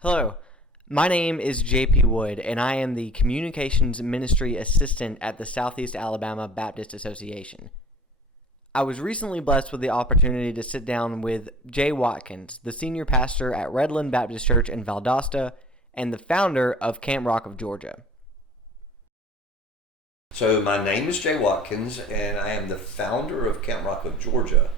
Hello, my name is JP Wood, and I am the Communications Ministry Assistant at the Southeast Alabama Baptist Association. I was recently blessed with the opportunity to sit down with Jay Watkins, the senior pastor at Redland Baptist Church in Valdosta and the founder of Camp Rock of Georgia. So my name is Jay Watkins, and I am the founder of Camp Rock of Georgia.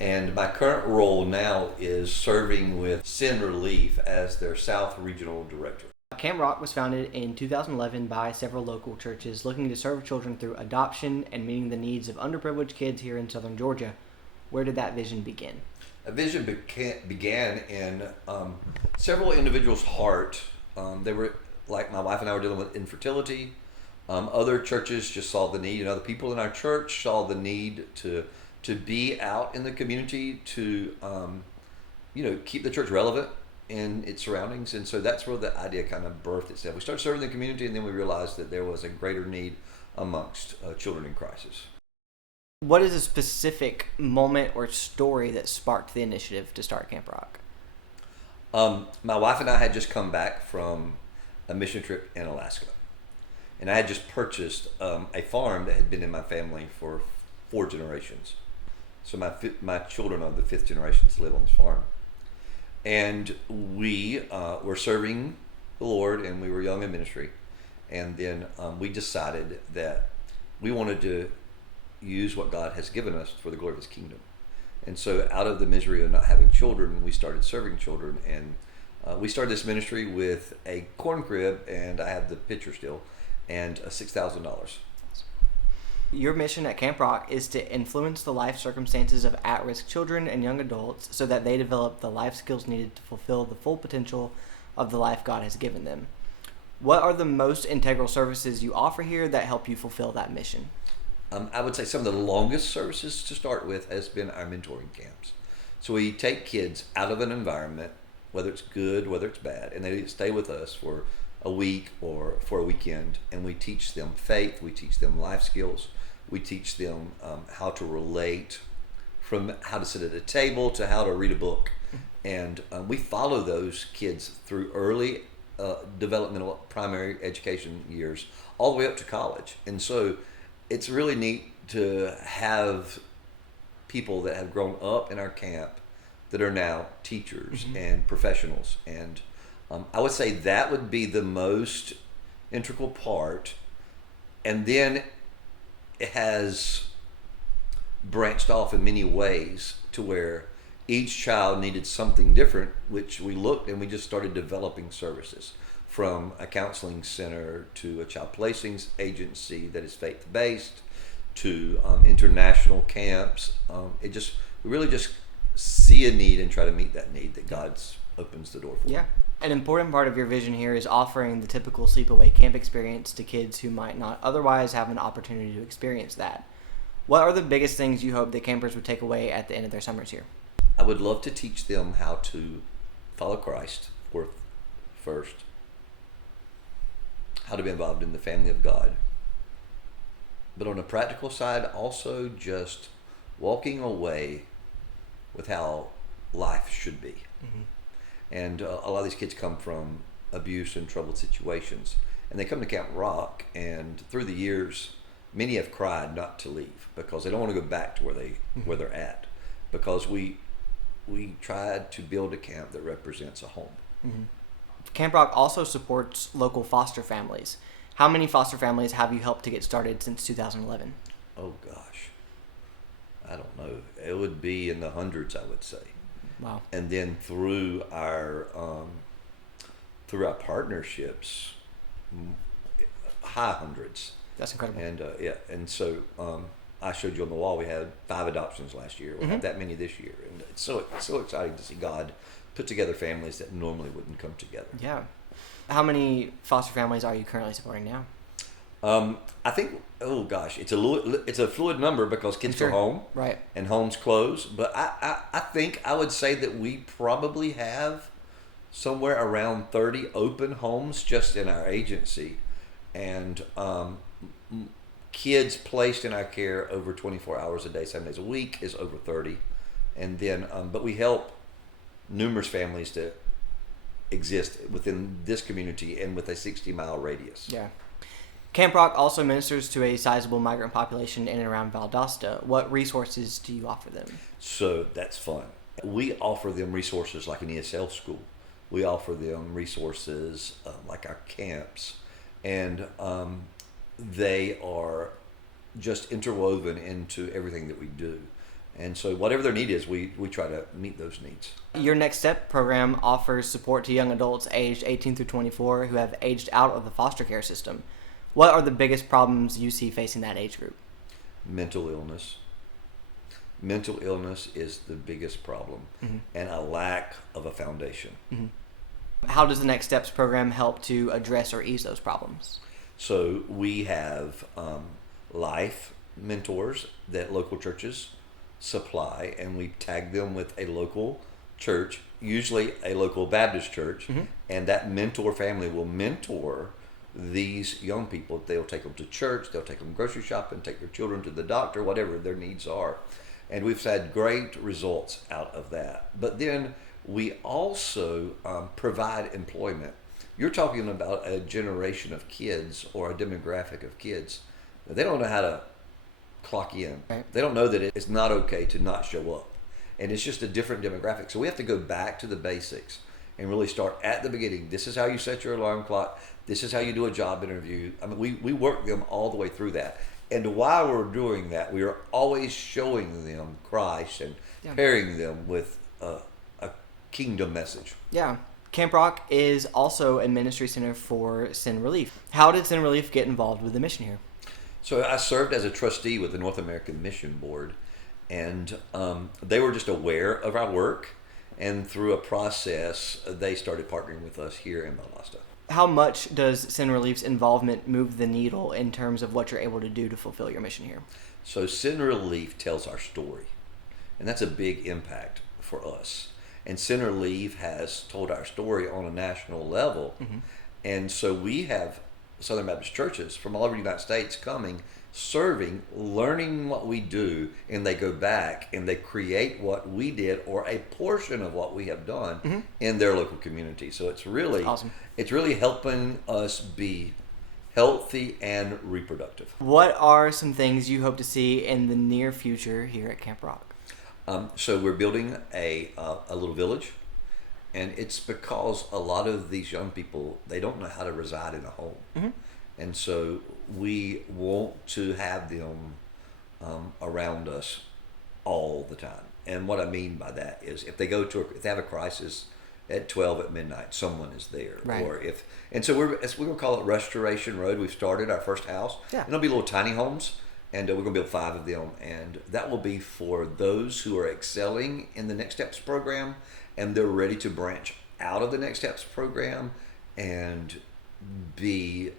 And my current role now is serving with Sin Relief as their South Regional Director. Camp Rock was founded in 2011 by several local churches looking to serve children through adoption and meeting the needs of underprivileged kids here in southern Georgia. Where did that vision begin? A vision began in several individuals' heart. They were, like my wife and I were dealing with infertility. Other churches just saw the need, and other people in our church saw the need to be out in the community, to keep the church relevant in its surroundings. And so that's where the idea kind of birthed itself. We started serving the community, and then we realized that there was a greater need amongst children in crisis. What is a specific moment or story that sparked the initiative to start Camp Rock? My wife and I had just come back from a mission trip in Alaska, and I had just purchased a farm that had been in my family for 4 generations. So my children are the 5th generation to live on this farm. And we were serving the Lord, and we were young in ministry. And then we decided that we wanted to use what God has given us for the glory of His kingdom. And so out of the misery of not having children, we started serving children. And we started this ministry with a corn crib, and I have the picture still, and $6,000. Your mission at Camp Rock is to influence the life circumstances of at-risk children and young adults so that they develop the life skills needed to fulfill the full potential of the life God has given them. What are the most integral services you offer here that help you fulfill that mission? I would say some of the longest services to start with has been our mentoring camps. So we take kids out of an environment, whether it's good, whether it's bad, and they stay with us for a week or for a weekend, and we teach them faith, we teach them life skills, we teach them how to relate, from how to sit at a table to how to read a book. And we follow those kids through early developmental primary education years all the way up to college. And so it's really neat to have people that have grown up in our camp that are now teachers and professionals. And I would say that would be the most integral part. And then it has branched off in many ways to where each child needed something different, which we looked and we just started developing services, from a counseling center to a child placing agency that is faith-based to international camps. We really just see a need and try to meet that need that God's opens the door for. Yeah. An important part of your vision here is offering the typical sleepaway camp experience to kids who might not otherwise have an opportunity to experience that. What are the biggest things you hope that campers would take away at the end of their summers here? I would love to teach them how to follow Christ first, how to be involved in the family of God, but on a practical side, also just walking away with how life should be. And a lot of these kids come from abuse and troubled situations, and they come to Camp Rock, and through the years, many have cried not to leave because they don't want to go back to where they're at, because we tried to build a camp that represents a home. Camp Rock also supports local foster families. How many foster families have you helped to get started since 2011? Oh gosh, I don't know. It would be in the hundreds, I would say. Wow. And then through our partnerships, high hundreds. That's incredible. And and so I showed you on the wall, we had 5 adoptions last year. We have that many this year, and it's so exciting to see God put together families that normally wouldn't come together. Yeah. How many foster families are you currently supporting now? I think, oh gosh, it's a fluid number because kids go home, right, and homes close. But I think I would say that we probably have somewhere around 30 open homes just in our agency, and kids placed in our care over 24 hours a day, 7 days a week is over 30. And then, but we help numerous families to exist within this community and with a 60-mile radius. Yeah. Camp Rock also ministers to a sizable migrant population in and around Valdosta. What resources do you offer them? So that's fun. We offer them resources like an ESL school. We offer them resources like our camps, and they are just interwoven into everything that we do. And so whatever their need is, we try to meet those needs. Your Next Step program offers support to young adults aged 18 through 24 who have aged out of the foster care system. What are the biggest problems you see facing that age group? Mental illness. Mental illness is the biggest problem, Mm-hmm. and a lack of a foundation. Mm-hmm. How does the Next Steps program help to address or ease those problems? So we have life mentors that local churches supply, and we tag them with a local church, usually a local Baptist church, Mm-hmm. and that mentor family will mentor these young people. They'll take them to church, they'll take them grocery shopping, take their children to the doctor, whatever their needs are. And we've had great results out of that. But then we also provide employment. You're talking about a generation of kids or a demographic of kids. They don't know how to clock in. Right. They don't know that it's not okay to not show up. And it's just a different demographic. So we have to go back to the basics and really start at the beginning. This is how you set your alarm clock. This is how you do a job interview. I mean, we work them all the way through that. And while we're doing that, we are always showing them Christ and pairing them with a kingdom message. Yeah. Camp Rock is also a ministry center for Sin Relief. How did Sin Relief get involved with the mission here? So I served as a trustee with the North American Mission Board, and they were just aware of our work, and through a process, they started partnering with us here in Valdosta. How much does Sin Relief's involvement move the needle in terms of what you're able to do to fulfill your mission here? So Sin Relief tells our story, and that's a big impact for us. And Sin Relief has told our story on a national level, Mm-hmm. and so we have Southern Baptist churches from all over the United States coming, serving, learning what we do, and they go back and they create what we did or a portion of what we have done Mm-hmm. in their local community. So it's really Awesome. It's really helping us be healthy and reproductive. What are some things you hope to see in the near future here at Camp Rock? So we're building a little village, and it's because a lot of these young people, they don't know how to reside in a home. Mm-hmm. And so we want to have them around us all the time. And what I mean by that is if they if they have a crisis at 12 at midnight, someone is there. Right. So we're going to call it Restoration Road. We've started our first house. Yeah. And it'll be little tiny homes, and we're going to build 5 of them. And that will be for those who are excelling in the Next Steps program, and they're ready to branch out of the Next Steps program and be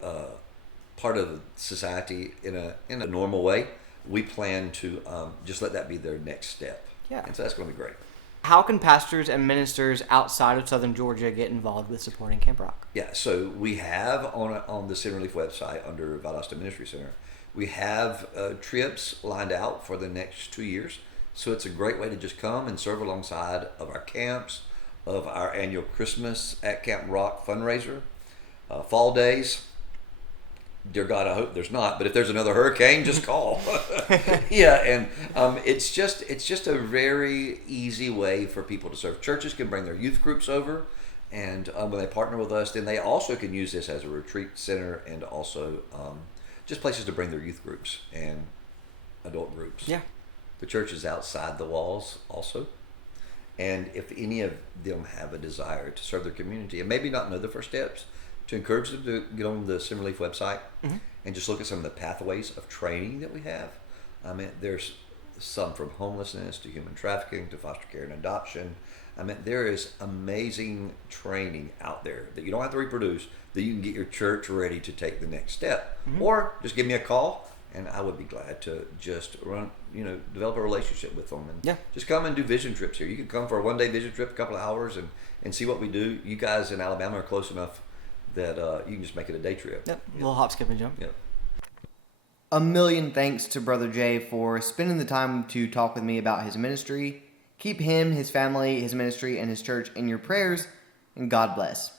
part of society in a normal way. We plan to just let that be their next step. Yeah. And so that's going to be great. How can pastors and ministers outside of Southern Georgia get involved with supporting Camp Rock? Yeah, so we have on the Sin Relief website under Valdosta Ministry Center, we have trips lined out for the next 2 years. So it's a great way to just come and serve alongside of our camps, of our annual Christmas at Camp Rock fundraiser, fall days. Dear God, I hope there's not, but if there's another hurricane, just call. Yeah, and it's just a very easy way for people to serve. Churches can bring their youth groups over, and when they partner with us, then they also can use this as a retreat center and also just places to bring their youth groups and adult groups. Yeah. The church is outside the walls also. And if any of them have a desire to serve their community and maybe not know the first steps, to encourage them to get on the Sin Relief website Mm-hmm. and just look at some of the pathways of training that we have. I mean, there's some from homelessness to human trafficking to foster care and adoption. I mean, there is amazing training out there that you don't have to reproduce, that you can get your church ready to take the next step. Mm-hmm. Or just give me a call, and I would be glad to just develop a relationship with them. And just come and do vision trips here. You can come for a one-day vision trip, a couple of hours, and see what we do. You guys in Alabama are close enough that you can just make it a day trip. Yep. A little hop, skip, and jump. Yep. A million thanks to Brother Jay for spending the time to talk with me about his ministry. Keep him, his family, his ministry, and his church in your prayers and God bless.